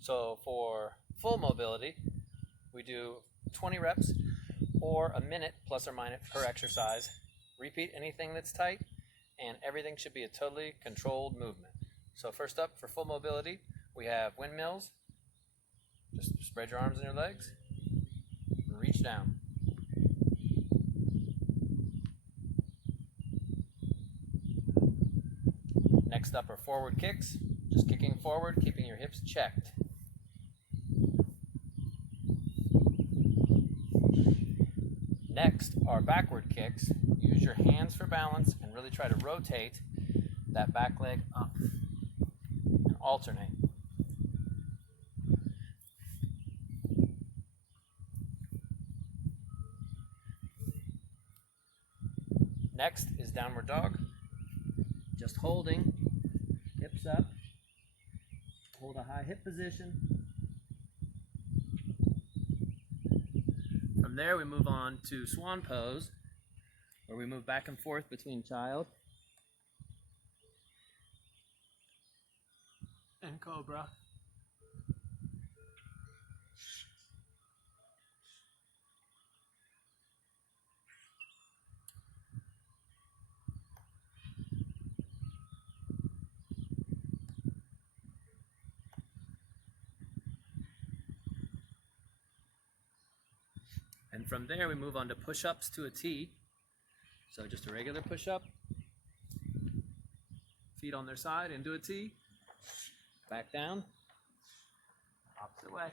So for full mobility, we do 20 reps or a minute plus or minus per exercise. Repeat anything that's tight, and everything should be a totally controlled movement. So first up, for full mobility, we have windmills. Just spread your arms and your legs and reach down. Next up are forward kicks, just kicking forward, keeping your hips checked. Next are backward kicks. Use your hands for balance and really try to rotate that back leg up and alternate. Next is downward dog. Just holding, hips up, hold a high hip position. From there we move on to Swan Pose, where we move back and forth between child and cobra. And from there we move on to push-ups to a T. So just a regular push-up, feet on their side into a T, back down, opposite way.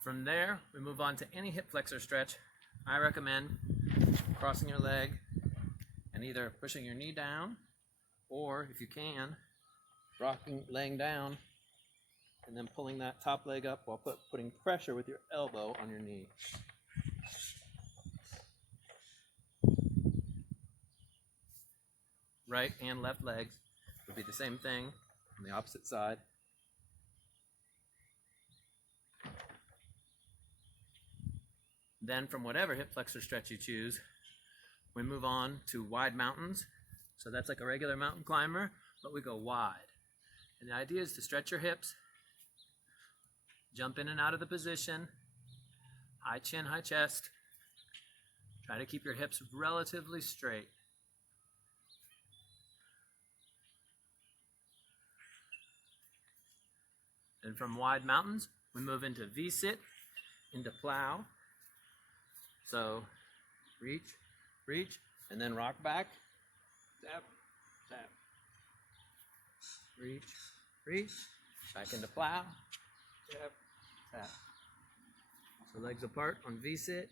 From there, we move on to any hip flexor stretch. I recommend crossing your leg and either pushing your knee down, or if you can, laying down and then pulling that top leg up while putting pressure with your elbow on your knee. Right and left legs would be the same thing on the opposite side. Then from whatever hip flexor stretch you choose, we move on to wide mountains. So that's like a regular mountain climber, but we go wide. And the idea is to stretch your hips, jump in and out of the position, high chin, high chest. Try to keep your hips relatively straight. And from wide mountains, we move into V-sit, into plow. So reach, reach, and then rock back. Tap, tap. Reach, reach, back into plow. Tap, tap. So legs apart on V-sit,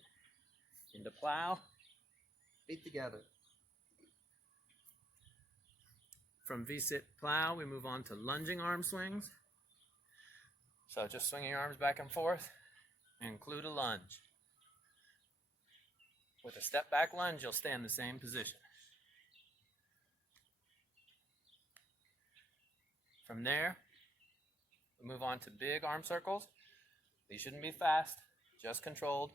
into plow, feet together. From V-sit plow, we move on to lunging arm swings. So just swinging your arms back and forth, include a lunge. With a step back lunge, you'll stay in the same position. From there, we move on to big arm circles. These shouldn't be fast, just controlled.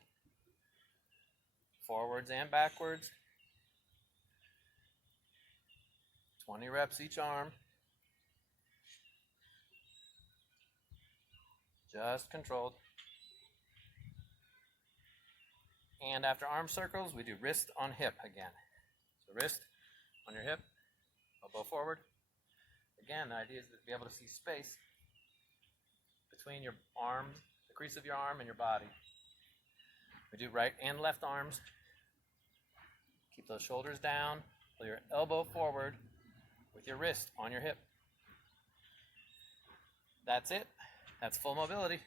Forwards and backwards. 20 reps each arm. Just controlled. And after arm circles, we do wrist on hip again. So wrist on your hip, elbow forward. Again, the idea is to be able to see space between your arms, the crease of your arm and your body. We do right and left arms. Keep those shoulders down, pull your elbow forward with your wrist on your hip. That's it. That's full mobility.